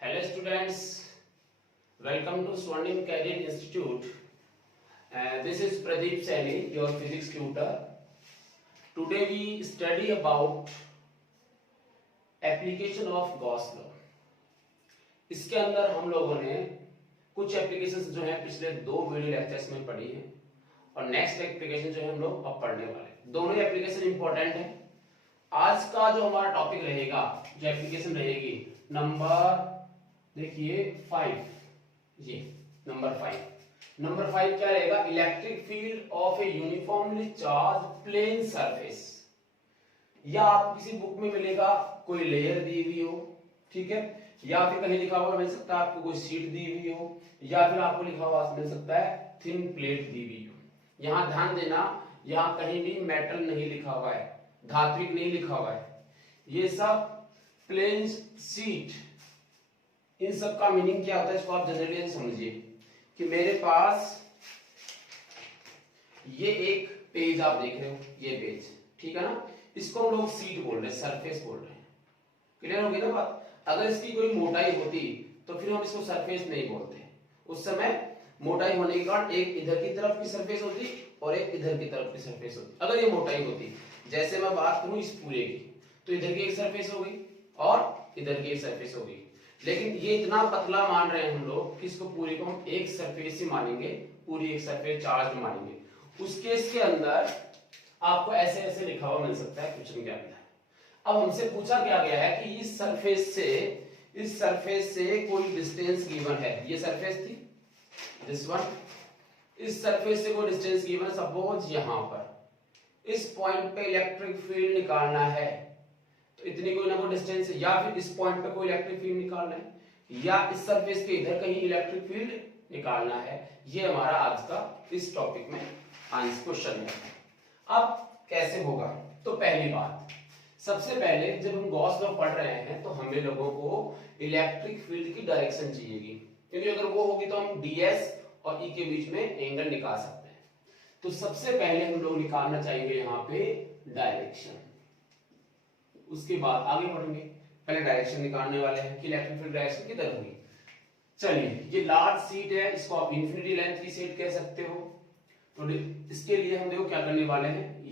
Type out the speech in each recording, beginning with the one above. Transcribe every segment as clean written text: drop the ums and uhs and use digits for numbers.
Hello students, welcome to Swarnim Career Institute. This is Pradeep Saini, your physics tutor. Today we study about application of Gauss law. इसके अंदर हम लोगों ने कुछ applications जो हैं पिछले दो वीडियो लेक्चर्स में पढ़ी हैं और नेक्स्ट एप्लीकेशन जो है हम लोग अब पढ़ने वाले हैं। दोनों एप्लीकेशन इंपॉर्टेंट है। आज का जो हमारा टॉपिक रहेगा, जो एप्लीकेशन रहेगी, नंबर देखिए 5, ये नंबर 5 क्या रहेगा? Electric field of a uniformly charge plane surface. या आप किसी बुक में मिलेगा कोई लेयर दी हुई हो, ठीक है, या फिर कहीं लिखा हुआ मिल सकता है आपको कोई शीट दी हुई हो, या फिर आपको लिखा हुआ मिल सकता है थिन प्लेट दी हुई हो। यहां ध्यान देना, यहां कहीं भी मेटल नहीं लिखा हुआ है, धात्विक नहीं लिखा हुआ है, ये सब प्लेन शीट। इन सब का मीनिंग क्या होता है इसको आप जनरली समझिए कि मेरे पास ये एक पेज आप देख रहे हो, ये पेज, ठीक है ना, इसको हम लोग शीट बोल रहे हैं, सरफेस बोल रहे हैं। क्लियर हो गई ना बात? अगर इसकी कोई मोटाई होती तो फिर हम इसको सरफेस नहीं बोलते। उस समय मोटाई होने के कारण एक इधर की तरफ की सरफेस होती और एक इधर की तरफ की सरफेस होती। अगर ये मोटाई होती, जैसे मैं बात करूं इस पूरे की, तो इधर की एक सरफेस हो गई और इधर की एक सरफेस हो गई। लेकिन ये इतना पतला मान रहे हैं हम लोग कि इसको पूरी को हम एक सरफेस ही मानेंगे, पूरी एक सरफेस चार्ज मानेंगे। उस केस के अंदर आपको ऐसे ऐसे लिखा हुआ मिल सकता है, कुछ नहीं क्या मिला है। अब हमसे पूछा क्या गया है कि इस सरफेस से कोई डिस्टेंस गिवन है। ये सरफेस थी, दिस वन। इस सरफेस से कोई डिस्टेंस गिवन, सपोज यहां पर इस पॉइंट पे इलेक्ट्रिक फील्ड निकालना है, तो इतनी कोई ना कोई डिस्टेंस है, या फिर इस पॉइंट पे कोई इलेक्ट्रिक फील्ड निकालना है, या इस सरफेस के इधर कहीं इलेक्ट्रिक फील्ड निकालना है। ये हमारा आज का इस टॉपिक में आंसर क्वेश्चन है। अब कैसे होगा? तो पहली बात, सबसे पहले जब हम गॉस लॉ पढ़ रहे हैं तो हमें लोगों को इलेक्ट्रिक फील्ड की डायरेक्शन चाहिएगी, क्योंकि अगर वो होगी तो हम ds और E के बीच में एंगल निकाल सकते हैं। तो सबसे पहले हम लोग निकालना चाहेंगे यहाँ पे डायरेक्शन, उसके बाद आगे बढ़ेंगे। पहले डायरेक्शन निकालने वाले हैं कि इलेक्ट्रिक फील्ड डायरेक्शन किधर होगी। चलिए, ये लार्ज शीट है, इसको आप इंफिनिटी लेंथ की शीट कह सकते हो। तो इसके लिए हम देखो क्या करने वाले हैं,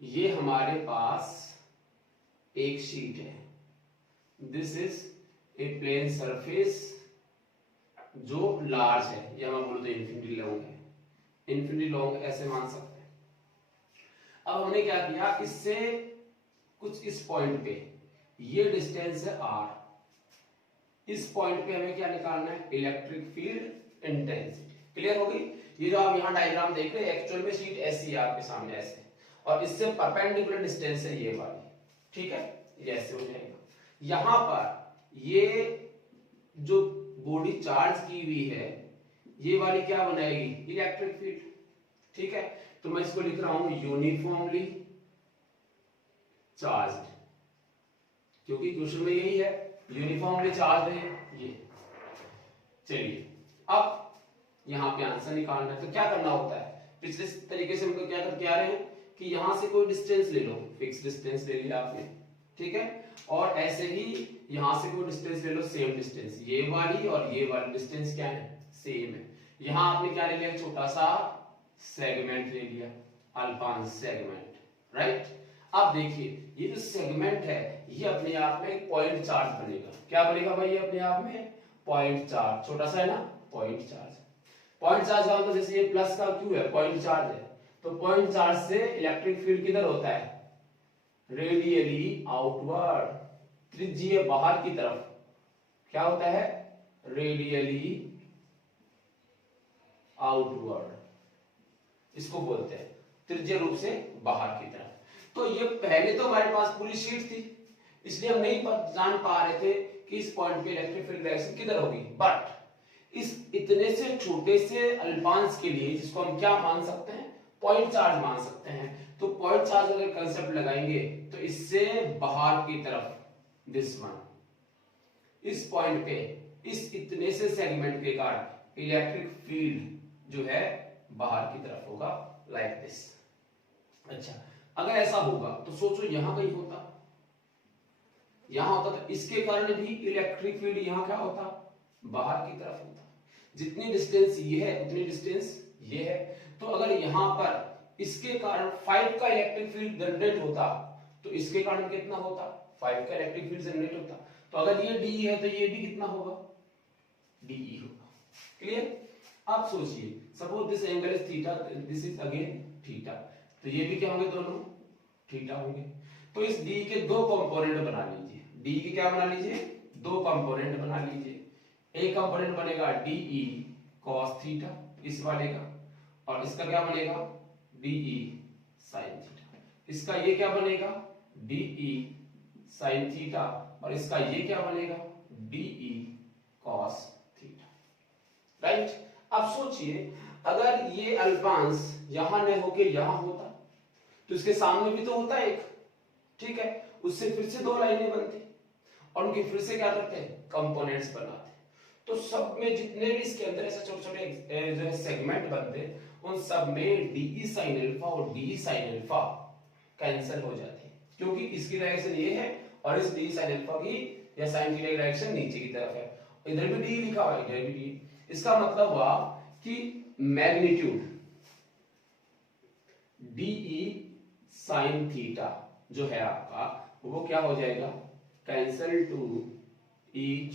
ये हमारे पास एक शीट है, this is a plane surface जो लार्ज है, या मैं बोलूं तो इंफिनिटी लॉन्ग है, इंफिनिटी लॉन्ग ऐसे मान सकते हैं। अब हमने क्या किया, इससे कुछ इस पॉइंट पे ये डिस्टेंस है r, इस पॉइंट पे हमें क्या निकालना है, इलेक्ट्रिक फील्ड इंटेंसिटी। क्लियर हो गई? ये जो आप यहाँ डायग्राम देख रहे हैं, एक्चुअल में शीट ऐसी है आपके सामने ऐसे, और इससे परपेंडिकुलर डिस्टेंस है ये वाली, ठीक है, ये ऐसे हो जाएगा। यहां पर ये जो बॉडी चार्ज की हुई है, ये वाली क्या बनाएगी, इलेक्ट्रिक फील्ड, ठीक है। तो मैं इसको लिख रहा हूं यूनिफॉर्मली चार्ज्ड, क्योंकि क्वेश्चन में यही है, यूनिफॉर्मली चार्ज है ये। चलिए, अब यहां पे आंसर निकालना है तो क्या करना होता है, पिछले तरीके से हम लोग क्या करके आ रहे हैं कि यहां से कोई डिस्टेंस ले लो, फिक्स डिस्टेंस ले लिया आपने, ठीक है, और ऐसे ही यहां से कोई डिस्टेंस ले लो, सेम डिस्टेंस, ये वाली और ये वाली डिस्टेंस क्या है, सेम है। यहां आपने क्या ले लिया, छोटा सा सेगमेंट ले लिया, अल्पांश सेगमेंट, राइट। अब देखिए, ये जो सेगमेंट है ये अपने आप में एक पॉइंट चार्ज बनेगा। क्या बनेगा भाई? ये अपने आप में पॉइंट चार्ज, छोटा सा है ना, पॉइंट चार्ज। पॉइंट चार्ज का मतलब जैसे ये प्लस का क्यू है, पॉइंट चार्ज है, तो पॉइंट चार्ज से इलेक्ट्रिक फील्ड किधर होता है, रेडियली आउटवर्ड, त्रिज्यीय बाहर की तरफ। क्या होता है, रेडियली आउटवर्ड, इसको बोलते हैं त्रिज्यीय रूप से बाहर की तरफ। तो ये पहले तो हमारे पास पूरी शीट थी, इसलिए हम नहीं जान पा रहे थे कि इस पॉइंट पे इलेक्ट्रिक फील्ड डायरेक्शन किधर होगी। बट इस इतने से छोटे से अल्पांश के लिए, जिसको हम क्या मान सकते हैं, पॉइंट चार्ज मान सकते हैं, तो पॉइंट चार्ज अगर कंसेप्ट लगाएंगे तो इससे बाहर की तरफ, दिस वन, इस पॉइंट पे इस इतने से सेगमेंट के कारण इलेक्ट्रिक फील्ड जो है बाहर की तरफ होगा, लाइक दिस। अच्छा, अगर ऐसा होगा तो सोचो यहां कहीं होता, यहाँ होता तो इसके कारण भी इलेक्ट्रिक फील्ड यहाँ क्या होता, बाहर की तरफ होता। जितनी डिस्टेंस ये है उतनी डिस्टेंस ये है। तो अगर यहाँ पर इसके कारण 5 का इलेक्ट्रिक फील्ड जनरेट होता तो इसके कारण कितना होता, 5 का इलेक्ट्रिक फील्ड जनरेट होता। तो अगर ये डी है तो ये भी कितना होगा, डीई होगा। क्लियर। आप सोचिए suppose this angle is theta, this is again theta, तो ये भी क्या होंगे, दोनों थीटा होंगे। तो इस डी के दो कंपोनेंट बना लीजिए, डी के क्या बना लीजिए, दो कंपोनेंट बना लीजिए। एक कंपोनेंट बनेगा डीई cos थीटा इस वाले का, और इसका क्या बनेगा डीई sin थीटा। इसका ये क्या बनेगा डीई sin थीटा, और इसका ये क्या बनेगा डीई cos थीटा। राइट। अब सोचिए अगर ये अल्पांश यहां न होके यहां होता तो इसके सामने भी तो होता एक, ठीक है, उससे फिर से दो लाइनें बनती और उनके फिर से क्या करते हैं, कंपोनेंट्स बनाते। तो सब में जितने भी इसके अंदर ऐसे छोटे छोटे जो है सेगमेंट बनते, उन सब में डीई साइन अल्फा और डीई साइन अल्फा कैंसिल हो जाते हैं, क्योंकि इसकी डायरेक्शन ये है और इस डीई साइन अल्फा की या साइन की डायरेक्शन नीचे की तरफ है। इधर भी डी लिखा हुआ है, इधर भी डी। इसका मतलब हुआ कि मैग्नीट्यूड डीई साइन थीटा जो है आपका वो क्या हो जाएगा, कैंसल टू ईच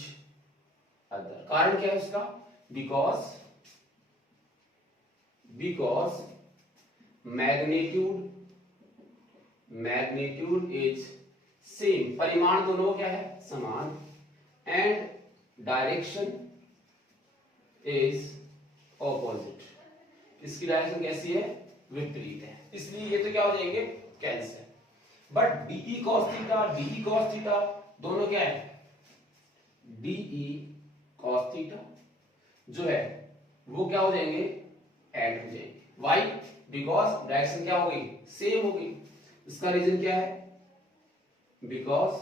अदर। कारण क्या है उसका, बिकॉज मैग्नीट्यूड इज सेम, परिमाण दोनों क्या है समान, एंड डायरेक्शन इज ऑपोजिट, इसकी डायरेक्शन कैसी है विपरीत है, इसलिए ये तो क्या हो जाएंगे cancel. But d E cos theta दोनों क्या है, डीई cos थीटा जो है वो क्या हो जाएंगे, ऐड हो जाएंगे। व्हाई, बिकॉज डायरेक्शन क्या हो गई सेम हो गई। इसका रीजन क्या है, बिकॉज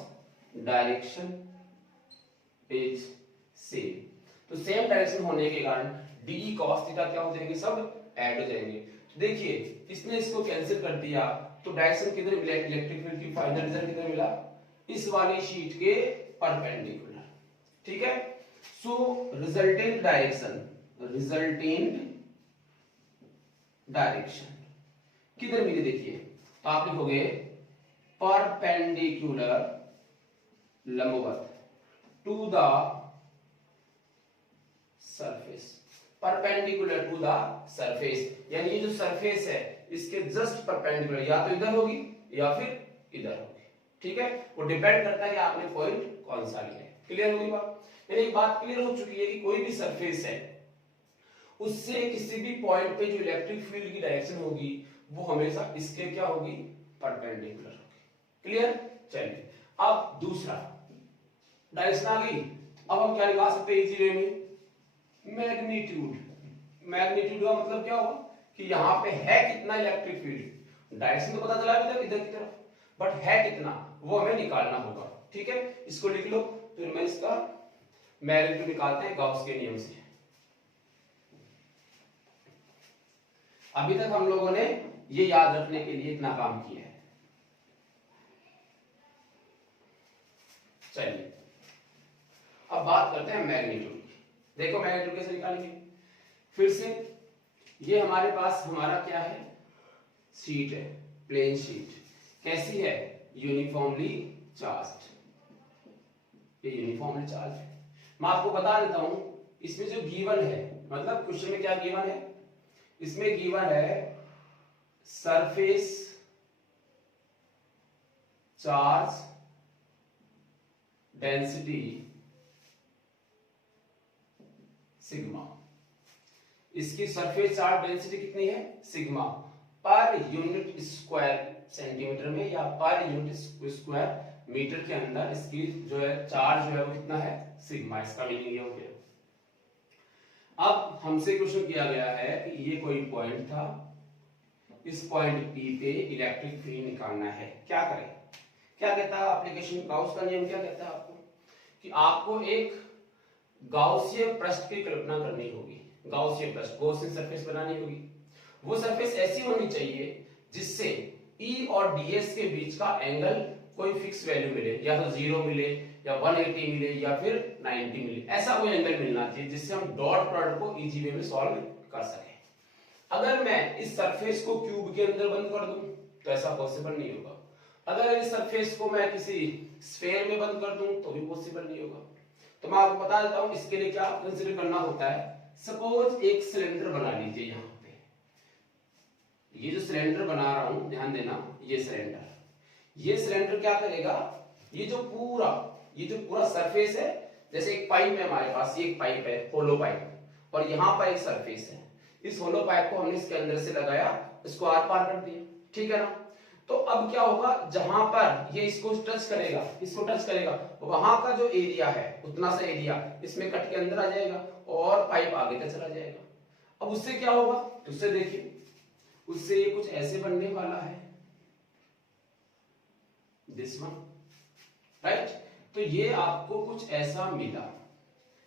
डायरेक्शन इज सेम। तो सेम डायरेक्शन होने के कारण डीई cos थीटा क्या हो जाएंगे, सब ऐड हो जाएंगे। तो देखिए इसने इसको कैंसिल कर दिया तो डायरेक्शन किधर मिला, इलेक्ट्रिक फील्ड की फाइनल रिजल्ट किधर मिला, इस वाली शीट के परपेंडिकुलर। ठीक है। सो रिजल्टेंट डायरेक्शन किधर मिली, देखिए तो आप लिखोगे परपेंडिकुलर लंबवत to the surface, perpendicular to the surface, यानी ये जो सरफेस है इसके जस्ट परपेंडिकुलर, या तो इधर होगी या फिर इधर होगी। ठीक है, वो डिपेंड करता है कि आपने पॉइंट कौन सा लिया है। क्लियर होगी बात, यानी एक बात क्लियर हो चुकी है कि कोई भी सरफेस है उससे किसी भी पॉइंट पे जो इलेक्ट्रिक फील्ड की डायरेक्शन होगी वो हमेशा इसके क्या होगी, परपेंडिकुलर होगी। क्लियर। चलिए अब दूसरा डायरेक्शन आ गई, अब हम क्या निकाल सकते हैं इजी वे में, मैग्नीट्यूड का मतलब क्या होगा कि यहाँ पे है कितना इलेक्ट्रिक फील्ड, डायरेक्शन तो पता चला इधर की तरफ, बट है कितना वो हमें निकालना होगा। ठीक है, इसको लिख लो, फिर मैं इसका मैग्नीट्यूड निकालते हैं गॉस के नियम से। अभी तक हम लोगों ने ये याद रखने के लिए इतना काम किया है। चलिए अब बात करते हैं मैग्नीट्यूड की। देखो मैग्नीट्यूड कैसे निकालेंगे, फिर से ये हमारे पास हमारा क्या है, शीट है, प्लेन शीट। कैसी है, यूनिफॉर्मली चार्ज्ड, ये यूनिफॉर्मली चार्ज है। मैं आपको बता देता हूं इसमें जो गिवन है, मतलब क्वेश्चन में क्या गिवन है, इसमें गिवन है सरफेस चार्ज डेंसिटी सिग्मा। इसकी सरफेस चार्ज डेंसिटी कितनी है, sigma, per unit square centimetre में या पर यूनिट स्क्वायर मीटर के अंदर इसकी जो है चार्ज जो है वो कितना है, सिग्मा। इसका मीनिंग ये हो गया। अब हमसे क्वेश्चन किया गया है कि ये कोई पॉइंट था, इस पॉइंट P पे इलेक्ट्रिक फील्ड निकालना है, क्या करें। क्या कहता है एप्लीकेशन, गाउस का नियम क्या कहता है आपको, कि आपको एक गाउसियन पृष्ठ की कल्पना करनी होगी, गाउसियन पृष्ठ, गॉसियन सरफेस बनानी होगी। वो सरफेस ऐसी होनी चाहिए जिससे E और DS के बीच का एंगल कोई फिक्स वैल्यू मिले, या तो 0 मिले या 180 मिले या फिर 90 मिले, ऐसा कोई एंगल मिलना चाहिए जिससे हम डॉट प्रोडक्ट को इजी वे में सॉल्व कर सकें। अगर मैं इस सरफेस को क्यूब के अंदर बंद कर दूं तो ऐसा पॉसिबल नहीं होगा। अगर इस सरफेस को मैं किसी स्फीयर में बंद कर दूं तो भी पॉसिबल नहीं होगा। तो मैं आपको बता देता हूं इसके लिए क्या कंसीडर करना होता है। सपोज एक सिलेंडर बना लीजिए, यहाँ पे ये जो सिलेंडर बना रहा हूं, ध्यान देना, ये सिलेंडर क्या करेगा, ये जो पूरा सरफेस है, जैसे एक पाइप है हमारे पास, ये एक पाइप है, होलो पाइप, और यहाँ पर एक सरफेस है। इस होलो पाइप को हमने इसके अंदर से लगाया, इसको आर पार कर दिया, ठीक है ना। तो अब क्या होगा, जहां पर ये इसको टच करेगा, वहां का जो एरिया है, उतना सा एरिया इसमें कट के अंदर आ जाएगा और पाइप आगे तक चला जाएगा। अब उससे क्या होगा, उससे देखिए, उससे ये कुछ ऐसे बनने वाला है, दिस वन, राइट। तो ये आपको कुछ ऐसा मिला,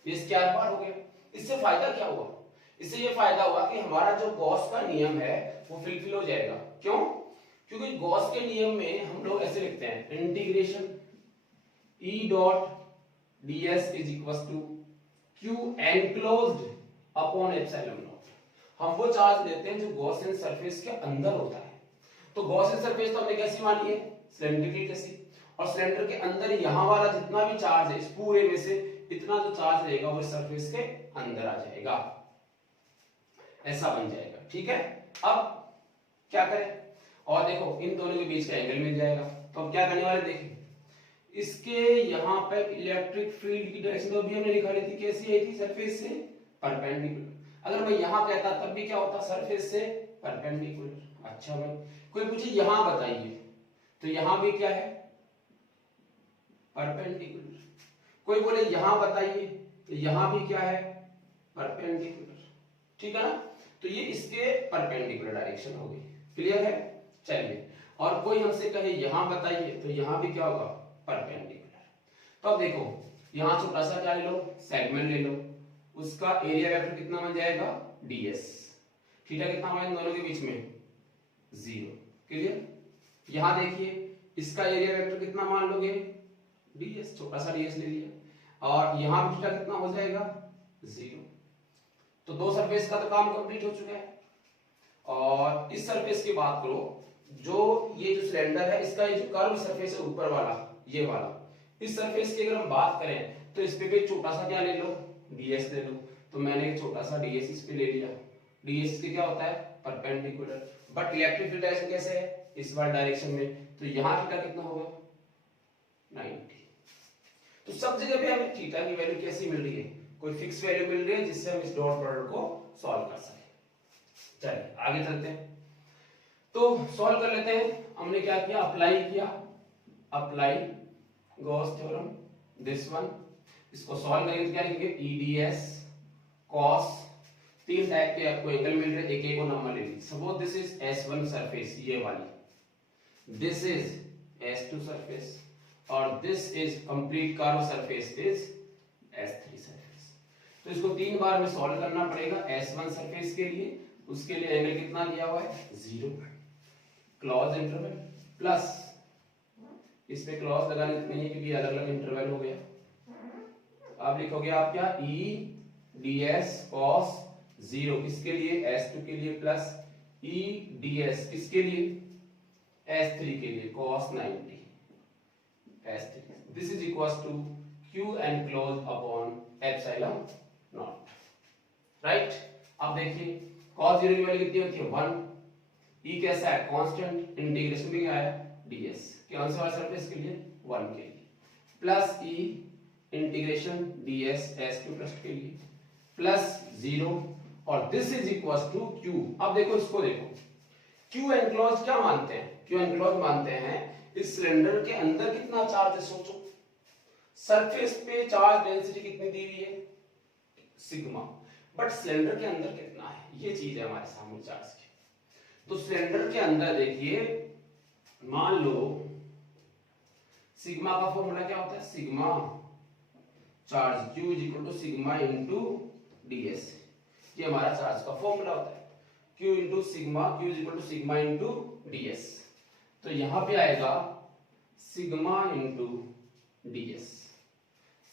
इसके आर पार हो गया। इससे फायदा क्या हुआ, इससे ये फायदा हुआ कि हमारा जो गॉस का नियम है वो फुलफिल हो जाएगा। क्यों? क्योंकि गॉस के नियम में हम लोग ऐसे लिखते हैं, integration E dot ds is equal to Q enclosed upon epsilon naught. हम वो चार्ज लेते हैं जो गॉसियन सरफेस के अंदर होता है। तो गॉसियन सरफेस तो हमने कैसी मानी है, सिलेंड्रिकल जैसी, और सिलेंडर के अंदर यहाँ वाला जितना भी चार्ज है, इस पूरे में से इतना जो चार्ज रहेगा वो सरफेस के अंदर आ जाएगा, ऐसा बन जाएगा, ठीक है। अब क्या करें, और देखो इन दोनों के बीच का एंगल मिल जाएगा। तो अब क्या करने वाले, देखिए इसके यहाँ पे इलेक्ट्रिक फील्ड की डायरेक्शन तो भी हमने निकाली थी, कैसी आई थी, सरफेस से परपेंडिकुलर। अगर मैं यहाँ कहता तब भी क्या होता, सरफेस से परपेंडिकुलर। अच्छा भाई, कोई पूछे यहाँ बताइए, तो यहाँ भी क्या है, परपेंडिकुलर। कोई बोले यहाँ बताइए, तो यहाँ भी क्या है, परपेंडिकुलर, ठीक है ना। तो ये इसके परपेंडिकुलर डायरेक्शन हो गई, क्लियर है। चलिए, और कोई हमसे कहे यहाँ बताइए, तो यहाँ भी क्या होगा, परपेंडिकुलर। तो अब देखो, यहाँ छोटा सा क्या ले लो, सेगमेंट ले लो, उसका एरिया वेक्टर कितना बन जाएगा, ds। थीटा कितना होगा इन दोनों के बीच में, 0, क्लियर। यहाँ देखिए इसका एरिया वेक्टर कितना मान लोगे, ds, छोटा सा ds ले लिया, और यहाँ थीटा कितना हो जाएगा, 0। तो दो सरफेस का तो काम कंप्लीट हो चुका है। और इस सरफेस की बात करो, जो ये जो सिलेंडर है, इसका ये जो कर्व सरफेस है ऊपर वाला, ये वाला, इस सरफेस की अगर हम बात करें तो इस पे भी छोटा सा क्या ले लो, ds ले लो। तो मैंने एक छोटा सा ds इस पे ले लिया। ds इसके क्या होता है, perpendicular, but electric field direction कैसे है, इस वाली डायरेक्शन में। तो यहाँ थीटा कितना होगा, 90। तो सब जगह पे हमें थीटा की वैल्यू कैसी मिल रही है, कोई फिक्स वैल्यू मिल रही है जिससे हम इस डॉट प्रोडक्ट को सॉल्व कर सकें। चलिए आगे चलते हैं, तो सॉल्व कर लेते हैं। हमने क्या किया, apply Gauss theorem, this one. इसको सॉल्व करेंगे क्या लिखेंगे, EDS cos, तीन टाइप के आपको एंगल मिल रहे हैं, एक एक को नंबर ले लीजिए। Suppose this is S1 surface, ये वाली, दिस इज S2 सरफेस, और this is complete curve surface is S3 surface. तो इसको तीन बार में सॉल्व करना पड़ेगा। S1 सरफेस के लिए, उसके लिए एंगल कितना दिया हुआ है, 0, क्लॉज इंटरवल, प्लस इसमें क्लॉज लगाने नहीं है क्योंकि अलग अलग इंटरवल हो गया। अब लिखोगे आप क्या, EDS cos 0 किसके लिए, S2 के लिए, प्लस EDS किसके लिए, S3 के लिए, cos 90 S3। This is equals to Q enclose upon epsilon naught, right. अब देखिए cos 0 की वैल्यू कितनी होती है, 1। E कैसा है, कांस्टेंट, इंटीग्रेशन भी क्या है, ds, कौन से वाले सरफेस के लिए, 1 के लिए, plus E integration ds S2 plus के लिए, प्लस 0, और this is equal to Q। अब देखो इसको देखो, Q एनक्लोज क्या मानते हैं, Q एनक्लोज मानते हैं इस सिलेंडर के अंदर कितना चार्ज है, सोचो सरफेस पे चार्ज डेंसिटी कितनी दी हुई है, सिग्मा, बट सिलेंडर के अंदर कितना है, ये चीज है हमारे सामने चार्ज की। तो सिलेंडर के अंदर देखिए, मान लो सिग्मा का फॉर्मूला क्या होता है, sigma charge Q is equal to sigma into ds, ये हमारा चार्ज का फॉर्मूला होता है, Q into sigma, Q is equal to sigma into ds। तो यहां पे आएगा sigma into ds,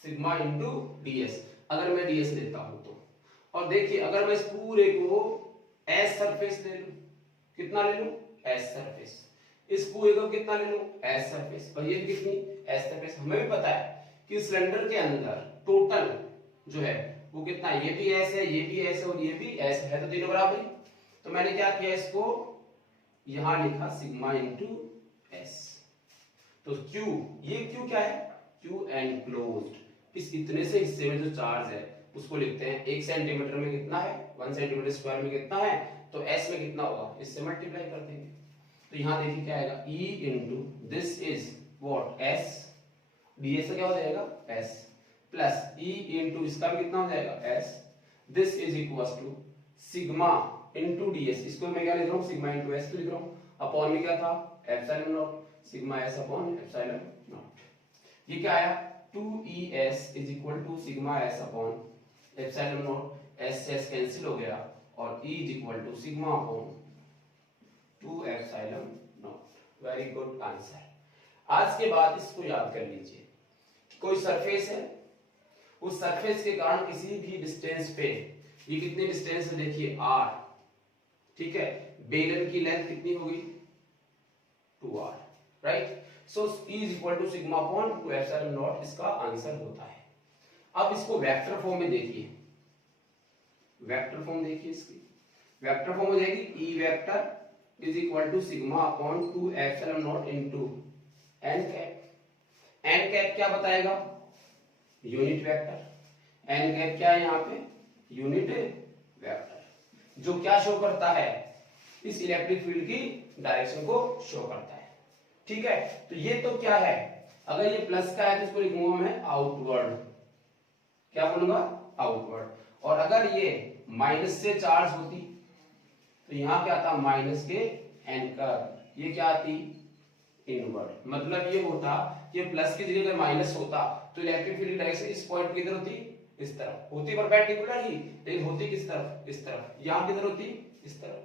sigma into ds। अगर मैं ds लेता हूं तो, और देखिए अगर मैं इस पूरे को एस सरफेस ले लूं, कितना ले लूं? S surface. इस पूरे को कितना ले लूं? S surface. और ये कितनी? S surface. हमें भी पता है कि सिलेंडर के अंदर टोटल जो है वो कितना है? ये भी एस है, ये भी एस है और ये भी एस है, तो तीनों बराबर ही। तो मैंने क्या किया, इसको यहां लिखा सिग्मा इंटू एस। तो Q, ये Q क्या है? Q enclosed. इस इतने से हिस्से में जो चार्ज है उसको लिखते हैं 1 सेंटीमीटर में कितना है, 1 सेंटीमीटर स्क्वायर में कितना है, तो S में कितना होगा, इससे मल्टीप्लाई कर देंगे। तो यहां देखिए क्या आएगा, E into this is what, S, ds का क्या हो जाएगा, S, प्लस E इंटू इसका भी कितना हो जाएगा, S, this is equal to sigma into ds। इसको मैं क्या लिख रहा हूँ, सिग्मा इंटू S तो लिख रहा हूँ। अपॉन में क्या था, epsilon naught, sigma S upon epsilon naught. ये क्या आया, 2es is equal to sigma S upon epsilon naught. S से S कैंसिल हो गया और E is equal to sigma upon 2 epsilon naught. Very good answer. आज के बाद इसको याद कर लीजिए, कोई सरफेस है, उस सरफेस के कारण किसी भी डिस्टेंस पे, ये कितने डिस्टेंस है देखिए r, ठीक है, बेलन की लेंथ कितनी होगी, 2r, right. So E is equal to sigma upon 2 epsilon naught इसका आंसर होता है। अब इसको वेक्टर फॉर्म में देखिए, वेक्टर फॉर्म देखिए, इसकी वेक्टर फॉर्म हो जाएगी E vector is equal to sigma upon 2 epsilon naught into n cap. n cap क्या बताएगा, यूनिट वेक्टर। n कैप क्या है यहाँ पे, यूनिट वेक्टर, जो क्या शो करता है, इस इलेक्ट्रिक फील्ड की डायरेक्शन को शो करता है, ठीक है। तो ये तो क्या है, अगर ये प्लस का है तो इसको लिखूंगा मैं आउटवर्ड, क्या बोलूंगा, आउटवर्ड। और अगर ये माइनस से चार्ज होती तो यहां क्या आता, माइनस के एंकर, ये क्या आती, इनवर्ड। मतलब ये होता, ये प्लस की जगह अगर माइनस होता तो इलेक्ट्रिक फील्ड डायरेक्शन इस पॉइंट की तरफ होती, इस तरफ होती, परपेंडिकुलर ही, लेकिन होती किस तरफ, इस तरफ। यहां किधर होती, इस तरफ,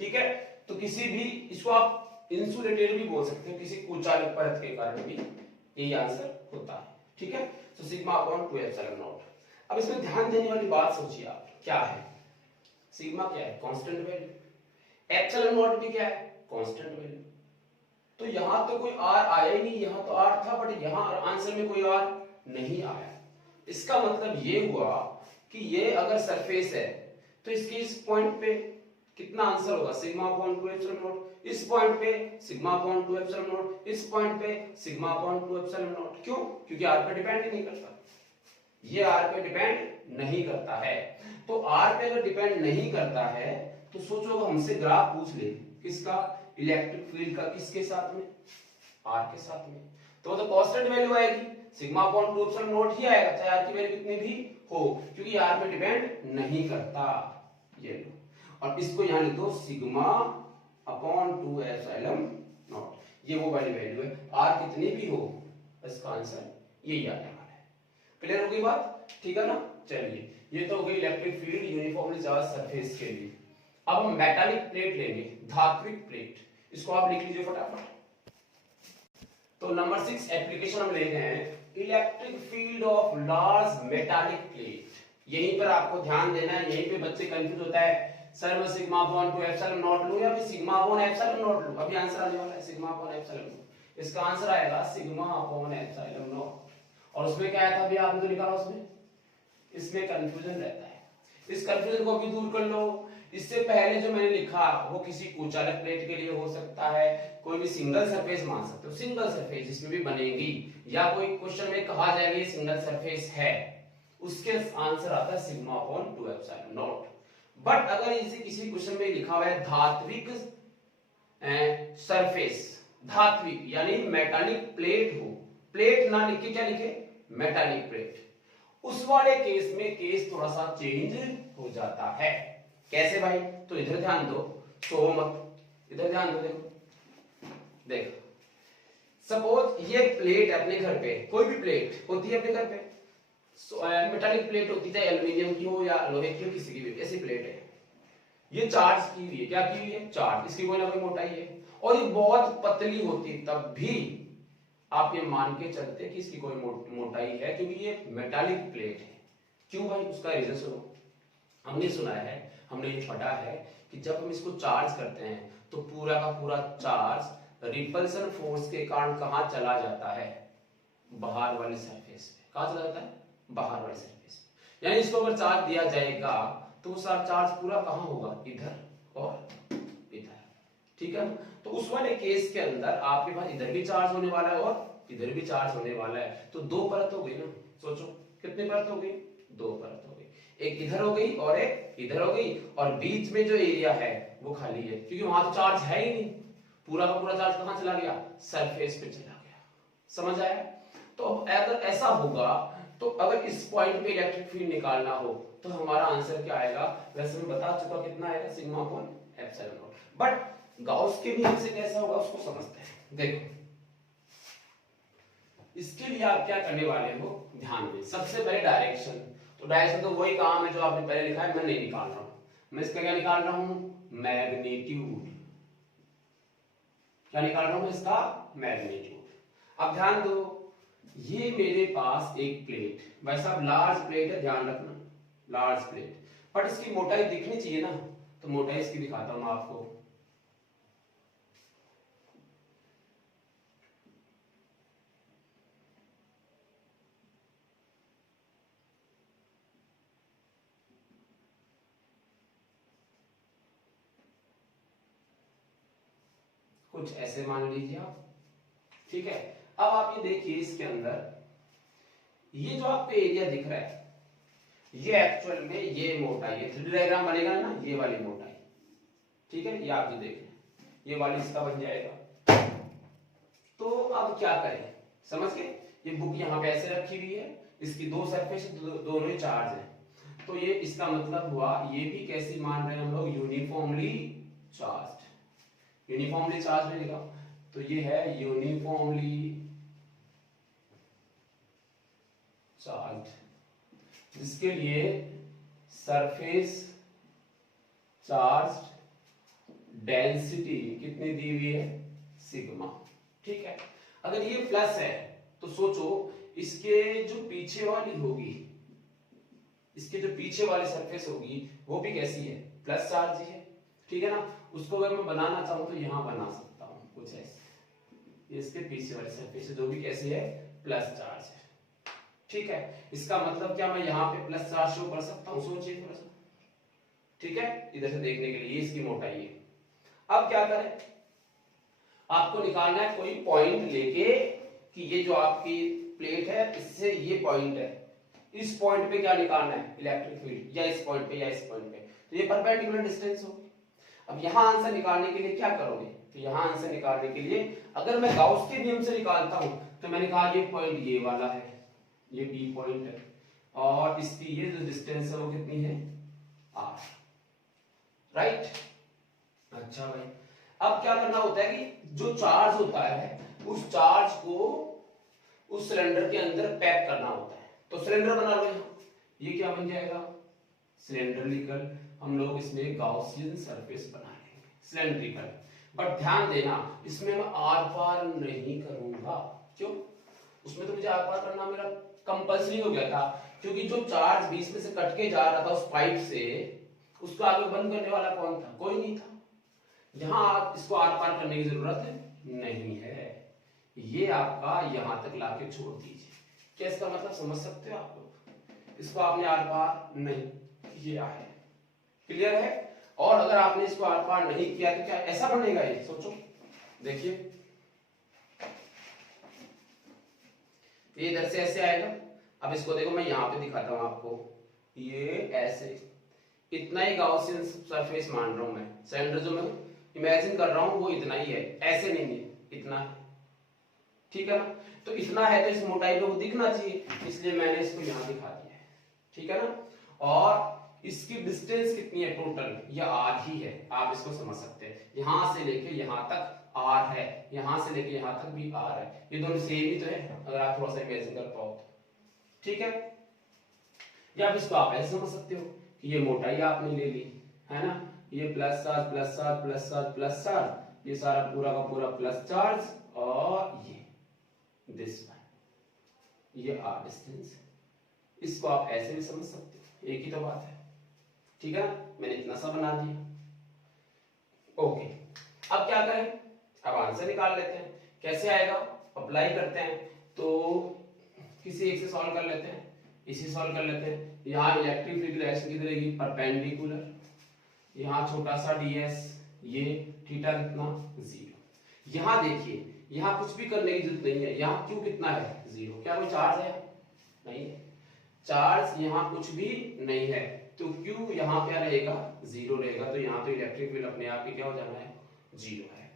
ठीक है। तो किसी भी, इसको आप इंसुलेटेड भी बोल सकते हो, किसी कुचालक परत के कारण भी यही आंसर होता है, ठीक है। तो सिग्मा अपॉन 2 एप्सिलॉन नॉट। अब इसमें ध्यान देने वाली बात सोचिए आप, क्या है, सिग्मा क्या है, कांस्टेंट वैल्यू, एप्सिलॉन नॉट भी क्या है, कांस्टेंट वैल्यू। तो यहां तो कोई r आया ही नहीं, यहां तो r था, बट यहां आंसर में कोई r नहीं आया। इसका मतलब ये हुआ कि ये अगर सरफेस है तो इसके इस पॉइंट पे कितना आंसर होगा, सिग्मा अपॉन 2 एप्सिलॉन नॉट। इस पॉइंट पे सिग्मा अपॉन 2 एप्सिलॉन नॉट, इस पॉइंट पे सिग्मा अपॉन 2 एप्सिलॉन नॉट। क्यों? क्योंकि r पे डिपेंड ही नहीं करता, ये r पे डिपेंड नहीं करता है। तो r पे अगर डिपेंड नहीं करता है तो सोचो हमसे ग्राफ पूछ ले, किसका, इलेक्ट्रिक फील्ड का, किसके साथ में, r के साथ में, तो कांस्टेंट वैल्यू आएगी, सिग्मा अपॉन 2 एप्सिलॉन नॉट ही आएगा, चाहे r की वैल्यू कितनी भी हो, क्योंकि r पे डिपेंड नहीं करता। ये लो, और इसको यहां लिख दो सिग्मा अपॉन 2 एप्सिलॉन नॉट, ये वो वाली वैल्यू है, r कितनी भी हो, इसका आंसर यही आने वाला है। क्लियर हो गई बात, ठीक है ना। चलिए, ये तो हो गई electric field uniformly charge surface के लिए। अब हम मेटालिक प्लेट लेंगे, धात्विक प्लेट, इसको आप लिख लीजिए फटाफट। तो नंबर 6 एप्लीकेशन हम ले गए हैं, electric field of large metallic plate. यहीं पर आपको ध्यान देना है, यहीं पे बच्चे कंफ्यूज होता है, सर मैं सिग्मा अपॉन 2 एप्सिलॉन नॉट लूं या फिर सिग्मा अपॉन एप्सिलॉन नॉट लूं। अभी आंसर आने वाला है सिग्मा अपॉन एप्सिलॉन नॉट। इसका आंसर आएगा सिग्मा अपॉन एप्सिलॉन नॉट। और उसमें क्या आया था, अभी आपने तो निकाला, उसमें इसमें कंफ्यूजन रहता है, इस कंफ्यूजन को भी दूर कर लो। इससे पहले जो मैंने लिखा वो किसी कुचालक प्लेट के लिए हो सकता है, कोई भी सिंगल सरफेस मान सकते हो, सिंगल सरफेस इसमें भी बनेगी, या कोई क्वेश्चन में कहा जाएगा ये सिंगल सरफेस है, उसके आंसर आता है sigma upon 2 epsilon not. But अगर इसे किसी क्वेश्चन में लिखा हुआ है धात्विक सरफेस, धात्विक यानी मेटालिक प्लेट हो, प्लेट ना लिखे क्या लिखे, मेटालिक प्लेट, उस वाले केस में केस थोड़ा सा चेंज हो जाता है। कैसे भाई, तो इधर ध्यान दो, तो मत, इधर ध्यान दो, देखो सपोज ये प्लेट है अपने घर पे, कोई भी प्लेट होती है अपने घर पे, मेटालिक प्लेट होती है, एल्युमिनियम की हो या लोहे की हो, किसी की भी ऐसी प्लेट है, ये चार्ज की हुई है, क्या की हुई है, चार्ज, इसकी कोई ना कोई मोटाई है, और ये बहुत पतली होती है, तब भी आप ये मान के चलते कि इसकी कोई मोटाई है, क्योंकि ये मेटालिक प्लेट है। क्यों भाई, उसका रीजन सुनो। हमने सुना है, हमने ये पढ़ा है कि जब हम इसको चार्ज करते हैं तो पूरा का पूरा चार्ज रिपल्सन फोर्स के कारण कहां चला जाता है, बाहर वाली सरफेस पे। कहां चला जाता है, बाहर वाली सरफेस पे। यानी इसको अगर चार्ज दिया जाएगा तो वो सारा चार्ज पूरा कहां होगा, इधर और इधर, ठीक है। तो उस वाले केस के अंदर आपके पास इधर भी चार्ज होने वाला है और इधर भी चार्ज होने वाला है, तो दो परत हो गई ना। सोचो कितनी परत हो गई, दो परत हो गई, एक इधर हो गई और एक इधर हो गई, और बीच में जो एरिया है वो खाली है, क्योंकि वहां तो चार्ज है ही नहीं। पूरा का पूरा चार्ज कहां चला गया, सरफेस पे चला गया। समझ आया। तो अगर ऐसा होगा तो अगर इस पॉइंट पे इलेक्ट्रिक फील्ड निकालना हो तो हमारा आंसर क्या आएगा, वैसे मैं बता चुका कितना आएगा, sigma upon epsilon not. But Gauss के नियम से कैसा होगा उसको समझते हैं। देखो इसके लिए आप क्या करने वाले हो, ध्यान दें। सबसे पहले डायरेक्शन, तो डायरेक्शन तो वही काम है जो आपने पहले लिखा है, मैं नहीं निकाल रहा हूं। मैं इसका क्या निकाल रहा हूं, मैग्नीट्यूड। क्या निकाल रहा हूं, इसका मैग्नीट्यूड। अब ध्यान दो, ये मेरे पास एक प्लेट, वैसा लार्ज प्लेट है, ध्यान रखना, लार्ज प्लेट, बट इसकी मोटाई दिखनी चाहिए ना, तो मोटाई इसकी दिखाता हूं आपको। कुछ ऐसे मान लीजिए आप, ठीक है। अब आप ये देखिए, इसके अंदर ये जो आपको एरिया दिख रहा है, ये एक्चुअल में ये मोटाई है, 3D डायग्राम बनेगा ना, ये वाली मोटाई, ठीक है। ये आप जो देख रहे हैं, ये वाली इसका बन जाएगा। तो अब क्या करें, समझ गए। ये बुक यहाँ पे ऐसे रखी हुई है, इसकी दो सरफेस, दोनों ही चार्ज है, तो ये इसका मतलब हुआ, ये भी कैसी मान रहे हैं हम लोग, यूनिफॉर्मली चार्ज। यूनिफॉर्मली चार्ज में लिखा, तो ये है यूनिफॉर्मली चार्ज, जिसके लिए सरफेस चार्ज डेंसिटी कितनी दी हुई है, सिग्मा, ठीक है। अगर ये प्लस है तो सोचो इसके जो पीछे वाली होगी, इसके जो पीछे वाली सरफेस होगी वो भी कैसी है, प्लस चार्ज ही है, ठीक है ना। उसको अगर मैं बनाना चाहूं तो यहां बना सकता हूं कुछ ऐसे, इसके पीछे वाली सरफेस जो भी कैसी है, प्लस चार्ज है, ठीक है। इसका मतलब क्या, मैं यहाँ पे प्लस चार्ज शो कर सकता हूँ, सोचिए थोड़ा सा, ठीक है, इधर से देखने के लिए। इसकी मोटाई है। अब क्या करें, आपको निकालना है कोई पॉइंट लेके कि ये जो आपकी प्लेट है इससे ये पॉइंट है, इस पॉइंट पे क्या निकालना है, इलेक्ट्रिक फील्ड, या इस पॉइंट पे या इस पॉइंट पे, तो ये परपेंडिकुलर डिस्टेंस होगी। अब यहां आंसर निकालने के लिए क्या करोगे, तो यहां आंसर निकालने के लिए अगर मैं गाउस के नियम से निकालता हूं तो मैंने कहा ये पॉइंट ये वाला है, ये बी पॉइंट है, और इसकी ये जो डिस्टेंस है वो कितनी है, आर, राइट। अच्छा भाई, अब क्या करना होता है कि जो चार्ज होता है उस चार्ज को उस सिलेंडर के अंदर पैक करना होता है। तो सिलेंडर बना लो, ये क्या बन जाएगा, सिलेंड्रिकल। हम लोग इसमें गाउसियन सरफेस बना लेंगे, सिलेंड्रिकल। बट ध्यान देना, इसमें मैं आर पार नहीं करूंगा। क्यों, उसमें तो मुझे आर पार करना मेरा कंपल्सरी हो गया था, क्योंकि जो चार्ज बीच में से कट के जा रहा था उस पाइप से, उसको आगे बंद करने वाला कौन था, कोई नहीं था। यहां आप इसको आर पार करने की जरूरत नहीं है, ये आपका यहां तक लाके छोड़ दीजिए। क्या इसका मतलब समझ सकते हो आप लोग, इसको आपने आर पार नहीं किया है, क्लियर है। और अगर आपने इसको आर पार नहीं किया तो क्या ऐसा बनेगा, ये सोचो, देखिए ये इधर से ऐसे आएगा। अब इसको देखो, मैं यहां पे दिखाता हूं आपको, ये ऐसे, इतना ही गाउसियन सरफेस मान रहा हूं मैं, सिलेंडर जो मैं इमेजिन कर रहा हूं वो इतना ही है, ऐसे नहीं है, इतना है, ठीक है ना। तो इतना है तो इस मोटाई पे वो दिखना चाहिए, इसलिए मैंने इसको यहां दिखा दिया है, ठीक है ना। और इसकी डिस्टेंस कितनी है टोटल, ये आर ही है, आप इसको समझ सकते हैं। यहां से लेके यहां तक आर है, यहां से लेके यहां तक भी आर है, ये दोनों सेम ही तो है अगर आप थोड़ा सा इमेजिन कर पाओ तो, ठीक है। या इसको आप ऐसे समझ सकते हो कि ये मोटाई आपने ले ली है ना, ये plus charge plus charge plus charge plus charge, ये सारा पूरा का पूरा प्लस चार्ज, और ये दिस वन, ये आर डिस्टेंस। इसको आप ऐसे भी समझ सकते हो, एक ही तो बात है, ठीक है ना। मैंने इतना सा बना दिया। ओके, अब क्या करें, अब आंसर निकाल लेते हैं। कैसे आएगा, अप्लाई करते हैं। तो किसी एक से सॉल्व कर लेते हैं, इसी सॉल्व कर लेते हैं। यहाँ इलेक्ट्रिक फील्ड डायरेक्शन किधर रहेगी, परपेंडिकुलर। यहाँ छोटा सा ds, ये थीटा कितना 0। यहाँ देखिए, यहाँ कुछ भी करने की जरूरत नहीं है। यहाँ क्यू कितना है 0, क्या कोई चार्ज है, नहीं है। चार्ज यहाँ कुछ भी नहीं है, तो क्यू यहाँ क्या रहेगा 0 रहेगा। तो यहाँ तो इलेक्ट्रिक फील्ड अपने आप ही क्या हो जाना है 0 है।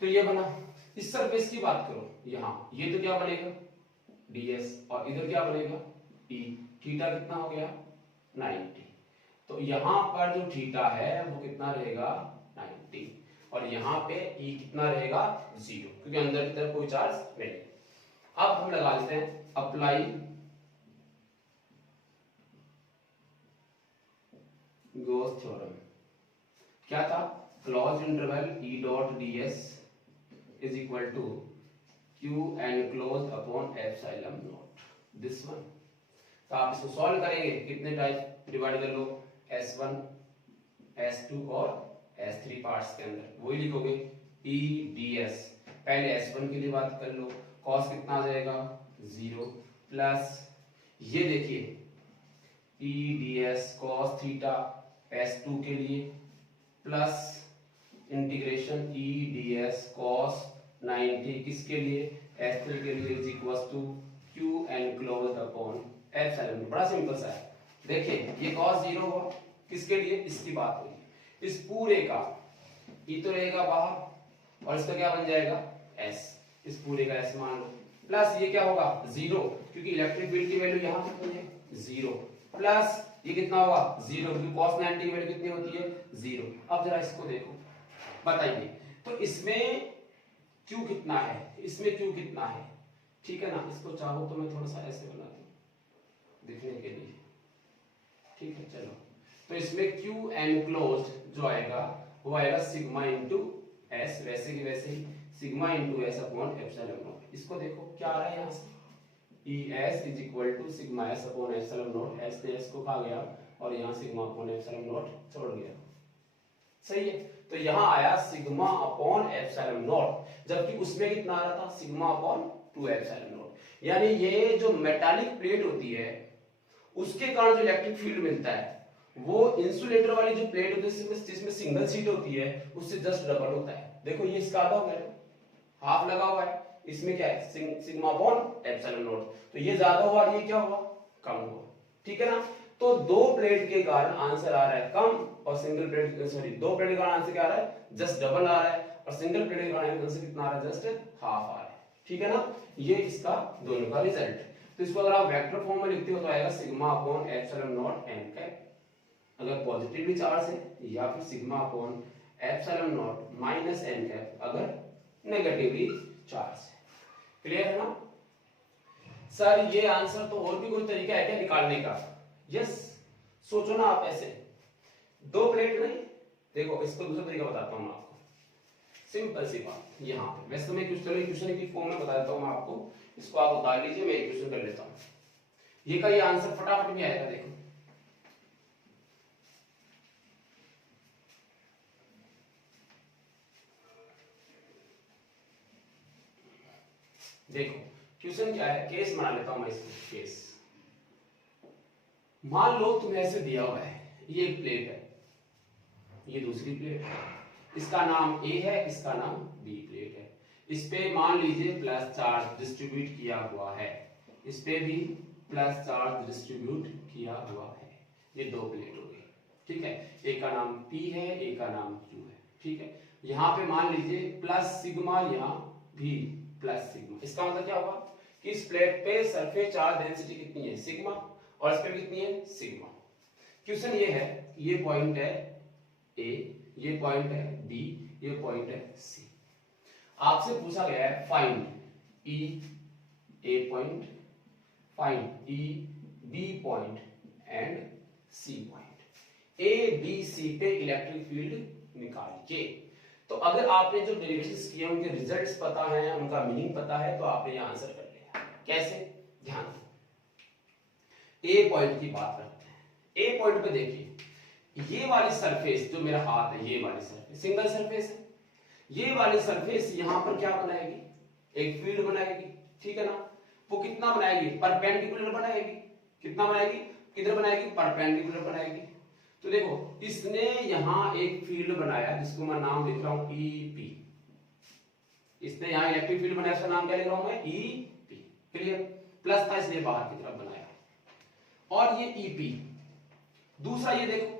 तो ये बना। इस सरफेस की बात करो, यहाँ ये तो क्या बनेगा ds, और इधर क्या बनेगा e। थीटा कितना हो गया 90। तो यहाँ पर जो थीटा है वो कितना रहेगा 90, और यहाँ पे e कितना रहेगा 0, क्योंकि अंदर की तरफ कोई चार्ज नहीं। अब हम लगा लेते हैं अप्लाई गॉस थ्योरम। क्या था, close integral E dot ds is equal to Q enclosed upon epsilon naught, this one. तो आप इसको सॉल्व करेंगे, कितने टाइप डिवाइड कर लो, S1 S2 और S3 पार्ट्स के अंदर, वही लिखोगे E ds। पहले S1 के लिए बात कर लो, cos कितना आ जाएगा 0, प्लस ये देखिए E ds cos theta S2 के लिए, plus integration E ds cos 90 किसके लिए, S3 के लिए, is equal to Q enclosed upon epsilon. बड़ा सिंपल सा है। देखिए ये cos 0 हुआ, किसके लिए, इसकी बात हुई। इस पूरे का E तो रहेगा बाहर, और इसका क्या बन जाएगा S, इस पूरे का S मान लो, प्लस ये क्या होगा 0, क्योंकि इलेक्ट्रिक फील्ड की वैल्यू यहाँ कितनी है 0, प्लस ये कितना होगा 0, क्योंकि cos 90 की वैल्यू कितनी होती है 0। अब जरा इसको देखो, बताइए तो इसमें Q कितना है, इसमें Q कितना है, ठीक है ना। इसको चाहो तो मैं थोड़ा सा ऐसे बना दूं दिखने के लिए, ठीक है। चलो, तो इसमें Q एनक्लोज्ड जो आएगा वो आएगा सिग्मा इंटू S, वैसे की वैसे ही sigma into S upon epsilon naught. इसको देखो क्या आ रहा है यहाँ से, ES is equal to sigma S upon epsilon naught. S ने S को खा गया और यहाँ सिग्मा अपॉन एप्सिलॉन नॉट छोड़ गया, सही है। तो यहाँ आया सिग्मा अपॉन एप्सिलॉन नॉट, जबकि उसमें कितना आ रहा था सिग्मा अपॉन 2 एप्सिलॉन नॉट। यानी ये जो मेटालिक प्लेट होती है उसके कारण जो इलेक्ट्रिक फील्ड मिलता है वो इंसुलेटर वाली जो प्लेट होती है जिसमें सिंगल सीट होती है उससे जस्ट डबल होता है। देखो ये इसका आधा हो गया, हाफ लगा हुआ है, इसमें क्या है सिग्मा अपॉन एप्सिलॉन नॉट। तो ये ज्यादा हुआ, ये क्या हुआ कम हुआ, ठीक है ना। तो दो प्लेट के कारण आंसर आ रहा है कम, और सिंगल प्लेट सॉरी दो प्लेट के कारण आंसर क्या आ रहा है जस्ट डबल आ रहा है, और सिंगल प्लेट के कारण आंसर कितना आ रहा है जस्ट हाफ आ रहा है, ठीक है ना। ये इसका दोनों का रिजल्ट। तो इसको अगर आप वेक्टर फॉर्म में लिखते हो तो आएगा sigma upon epsilon naught N cap, अगर पॉजिटिवली चार्ज है, या फिर sigma upon epsilon naught minus N cap अगर नेगेटिवली चार्ज है। क्लियर है ना सर। ये आंसर तो और भी कोई तरीका है क्या निकालने का, यस सोचो ना आप ऐसे, दो प्लेट नहीं, देखो इसको दूसरा तरीका बताता हूं मैं आपको, सिंपल सी बात। यहाँ पे वैसे मैं क्वेश्चन की फॉर्म में बता देता हूँ मैं आपको, इसको आप उतार लीजिए, मैं एक क्वेश्चन कर लेता हूँ। ये का ये आंसर फटाफट में आएगा, देखो देखो क्वेश्चन क्या है, केस बना लेता हूं मैं इसको केस। मान लो तुम्हें ऐसे दिया हुआ है, ये एक प्लेट है, ये दूसरी प्लेट है, इसका नाम A है, इसका नाम B प्लेट है। इस पे मान लीजिए प्लस चार्ज डिस्ट्रीब्यूट किया हुआ है, इस पे भी प्लस चार्ज डिस्ट्रीब्यूट किया हुआ है। ये दो प्लेट हो गई, ठीक है। एक का नाम P है, एक का नाम Q है, ठीक है। यहाँ पे मान लीजिए प्लस सिग्मा, यहाँ भी प्लस सिग्मा। इसका मतलब क्या होगा कि इस प्लेट पे सरफेस चार्ज डेंसिटी कितनी है सिग्मा, और इस पे कितनी है सिग्मा। क्वेश्चन ये है, ये पॉइंट है A, ये पॉइंट है B, ये पॉइंट है C। आपसे पूछा गया है find E A point, find E B point and C point. A B C पे इलेक्ट्रिक फील्ड निकालिए। तो अगर आपने जो डेरिवेशंस किए उनके रिजल्ट्स पता है, उनका मीनिंग पता है, तो आपने ये आंसर कर लिया। कैसे? ध्यान दें, ए पॉइंट की बात करते हैं। ए पॉइंट पे देखिए, ये वाली सरफेस जो मेरा हाथ है, ये वाली सरफेस सिंगल सरफेस है। ये वाली सरफेस यहां पर क्या बनाएगी? एक फील्ड बनाएगी, ठीक है ना। वो कितना बनाएगी? परपेंडिकुलर बनाएगी। कितना बनाएगी? किधर बनाएगी? परपेंडिकुलर बनाएगी। तो देखो, इसने यहां एक फील्ड बनाया जिसको मैं नाम लिख रहा हूं ईपी। इसने यहां इलेक्ट्रिक फील्ड बनाया, उसका नाम क्या लिख रहा हूं मैं? ईपी। क्लियर? प्लस था इसलिए बाहर की तरफ बनाया। और ये ईपी। दूसरा ये देखो,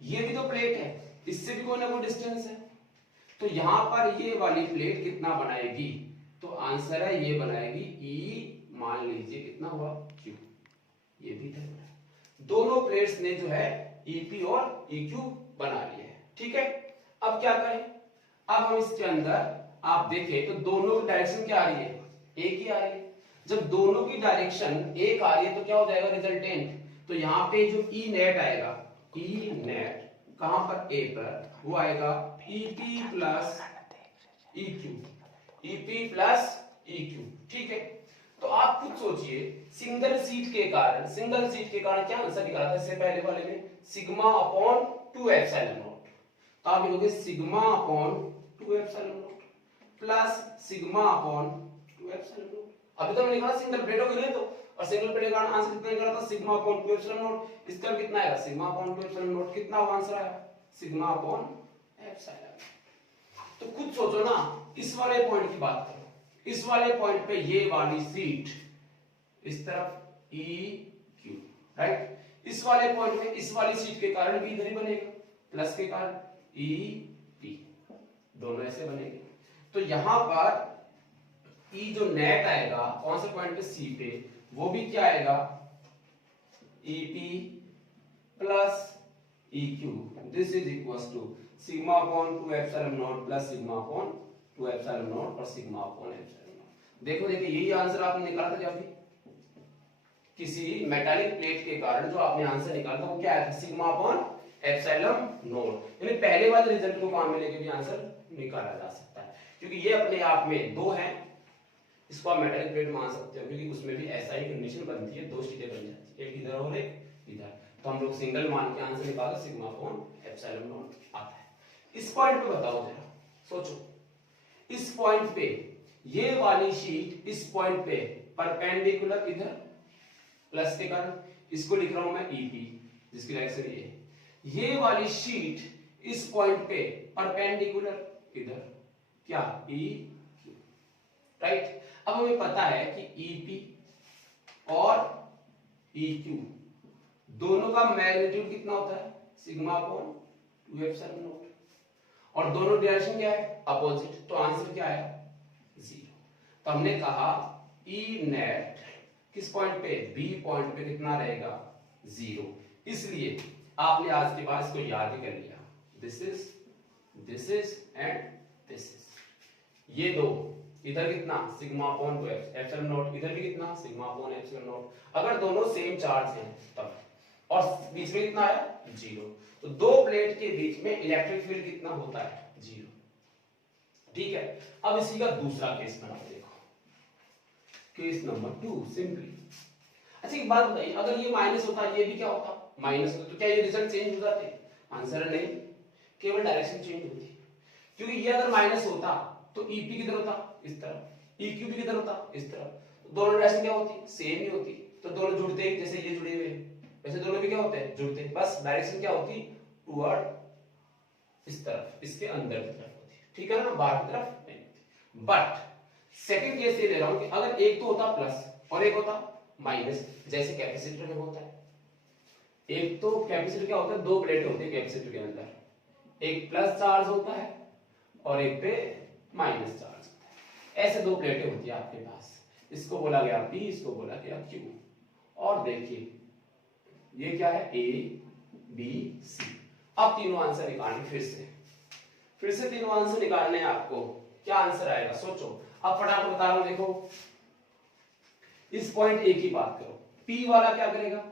ये भी तो प्लेट है, इससे भी कोई ना कोई डिस्टेंस है। तो यहां पर ये वाली प्लेट कितना बनाएगी? तो आंसर है ये बनाएगी ई, मान लीजिए कितना हुआ? क्यू। ये भी था, दोनों प्लेट्स ने जो है ईपी और ईक्यू बना लिए है। ठीक है, अब क्या करें? अब हम इसके अंदर आप देखें तो दोनों की डायरेक्शन क्या आ रही है? एक ही आ रही है। जब दोनों की डायरेक्शन एक आ रही है तो क्या हो जाएगा रिजल्टेंट? तो यहाँ पे जो ई नेट आएगा, ई नेट कहां पर? ए पर, वो आएगा EP plus EQ, EP plus EQ. ठीक है, तो आप खुद सोचिए, सिंगल सीट के कारण क्या आंसर निकाला था इससे पहले वाले में? Sigma upon 2 epsilon not. तो आप लिखोगे sigma upon 2 epsilon naught plus sigma upon 2 epsilon not. अभी तो मैंने लिखा सिंगल प्लेट हो गई तो, और सिंगल प्लेट का आंसर कितना निकला था? Sigma upon 2 epsilon naught. इसका कितना आएगा? Sigma upon 2 epsilon not. कितना आंसर आया? Sigma upon epsilon. तो खुद सोचो ना, इस वाले पॉइंट की बात करो, इस वाले पॉइंट पे ये वाली सीट इस तरफ ई क्यू, राइट। इस वाले पॉइंट पे इस वाली सीट के कारण भी इधर ही बनेगा, प्लस के कारण ई पी, दोनों ऐसे बनेंगे। तो यहां पर ई जो नेट आएगा कौन से पॉइंट पे? सी पे, वो भी क्या आएगा? E P plus E Q. This is equals to sigma upon 2 epsilon naught plus sigma upon 2 epsilon naught और सिग्मा अपॉन एप्सिलॉन नॉट। देखो देखिए, यही आंसर आपने निकाला था जब भी किसी मेटालिक प्लेट के कारण जो आपने आंसर निकाला था वो क्या आया था? Sigma upon epsilon not. यानी पहले वाले रिजल्ट को काम में लेके भी आंसर निकाला जा सकता है, क्योंकि ये अपने आप में दो हैं, इसको आप मेटालिक प्लेट मान सकते हो, क्योंकि उसमें भी ऐसा ही कंडीशन बनती है, दो चीजें बन जाती है, एक इधर और एक इधर। तो हम लोग सिंगल मान के आंसर निकाला, सिग्मा अपॉन एप्सिलॉन नॉट आता है। इस पॉइंट पे बताओ जरा, सोचो, इस पॉइंट पे ये वाली शीट इस पॉइंट पे परपेंडिकुलर इधर प्लस के कारण, इसको लिख रहा हूं मैं ईपी, जिसकी डायरेक्शन ये वाली शीट इस पॉइंट पे परपेंडिकुलर इधर क्या? E Q, right. अब हमें पता है कि ईपी और ईक्यू दोनों का मैग्नीट्यूड कितना होता है? सिग्मा अपॉन 2 एप्सिलॉन नॉट, और दोनों डायरेक्शन क्या है? अपोजिट। तो आंसर क्या आया? 0। तो हमने कहा ई नेट किस पॉइंट पे? बी पॉइंट पे कितना रहेगा? 0। इसलिए आपने आज के बाद इसको याद ही कर लिया, this is and this is. ये दो इधर कितना? सिग्मा अपॉन 2 एप्सिलॉन नॉट, इधर भी कितना? Sigma upon epsilon not. अगर दोनों सेम चार्ज हैं तब, और बीच में कितना आया? 0। तो दो प्लेट के बीच में इलेक्ट्रिक फील्ड कितना होता है? 0। ठीक है, अब इसी का दूसरा केस नंबर देखो, केस नंबर 2 सिंपली। अच्छा एक बात बताइए, अगर ये माइनस होता, ये भी क्या होता? माइनस होता, तो क्या ये रिजल्ट चेंज हो जाते? आंसर नहीं, केवल डायरेक्शन चेंज होती। क्योंकि ये अगर माइनस होता तो ईपी किधर होता? इस तरफ। ईक्यू भी किधर होता? इस तरफ। दोनों डायरेक्शन क्या होती? सेम ही होती। तो दोनों जुड़ते ही, जैसे ये जुड़े हुए वैसे दोनों भी क्या होते हैं? जुड़ते। बस डायरेक्शन क्या होती? टुवर्ड इस तरफ, इसके अंदर की तरफ होती है, ठीक है ना, बाहर की तरफ नहीं होती। बट सेकंड केस ये ले रहा हूं कि अगर एक तो होता प्लस और एक होता माइनस, जैसे कैपेसिटर में होता है। एक तो कैपेसिटर क्या होता है? दो प्लेटें होती है कैपेसिटर के अंदर, एक प्लस चार्ज होता है और एक पे माइनस चार्ज होता है। ऐसे दो प्लेटें होती है आपके पास, इसको बोला गया पी, इसको बोला गया क्यू। और देखिए ये क्या है? A B C. अब तीनों आंसर निकालने, फिर से तीनों आंसर निकालने हैं आपको। क्या आंसर आएगा सोचो। अब फटाफट बता रहा हूं, देखो इस पॉइंट ए की बात करो, पी वाला क्या करेगा?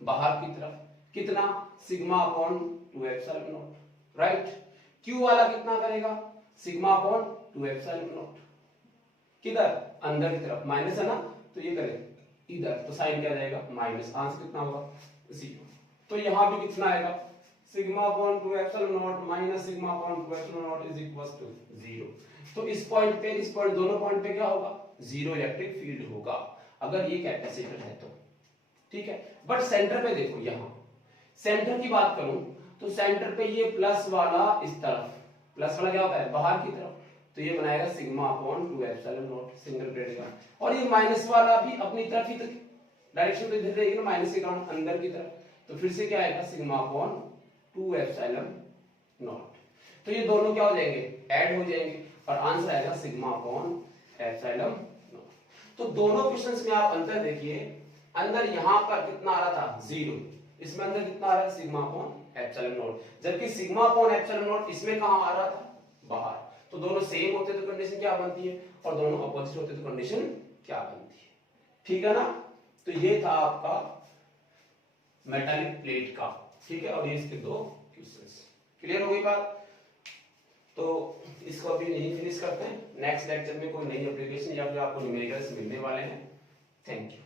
बाहर की तरफ, कितना, sigma upon 2 epsilon naught, right. Q वाला कितना करेगा, सिग्मा अपॉन 2 एप्सिलॉन नॉट, किधर, अंदर की तरफ, माइनस है ना, तो ये करें इधर, तो साइन क्या जाएगा माइनस, आंसर कितना होगा 0। तो यहां भी कितना आएगा, sigma upon 2 epsilon naught minus sigma upon 2 epsilon naught is equals to 0। तो इस पॉइंट पे, इस पॉइंट, दोनों पॉइंट पे क्या होगा, 0 इलेक्ट्रिक फील्ड होगा अगर ये कैपेसिटर है तो, ठीक है। बट सेंटर पे देखो, यहां सेंटर की बात करूं तो सेंटर पे ये प्लस वाला इस तरफ, प्लस वाला क्या होता है बाहर की तरफ, तो ये बनाएगा sigma upon 2 epsilon not single grade का, और ये माइनस वाला भी अपनी तरफ ही, डायरेक्शन तो इधर रहेगी ना माइनस के कारण अंदर की तरफ, तो फिर से क्या आएगा सिग्मा अपॉन 2 एप्सिलॉन नॉट। तो ये दोनों क्या हो जाएंगे, ऐड हो जाएंगे, और आंसर आएगा सिग्मा अपॉन एप्सिलॉन नॉट। तो दोनों क्वेश्चंस में आप अंतर देखिए, अंदर यहां पर कितना आ रहा था 0, इसमें अंदर कितना आ रहा है सिग्मा अपॉन एप्सिलॉन नॉट, जबकि सिग्मा अपॉन एप्सिलॉन नॉट इसमें कहां आ रहा था, बाहर। तो दोनों सेम होते तो कंडीशन क्या बनती है, और दोनों अपोजिट होते तो कंडीशन क्या बनती है, ठीक है ना। तो ये था आपका मेटालिक प्लेट का, ठीक है, और ये इसके दो क्वेश्चंस, क्लियर हो गई बात। तो इसको अभी नहीं फिनिश करते हैं, नेक्स्ट लेक्चर में कोई नई एप्लीकेशन या फिर आपको न्यूमेरिकल्स मिलने वाले हैं। Thank you.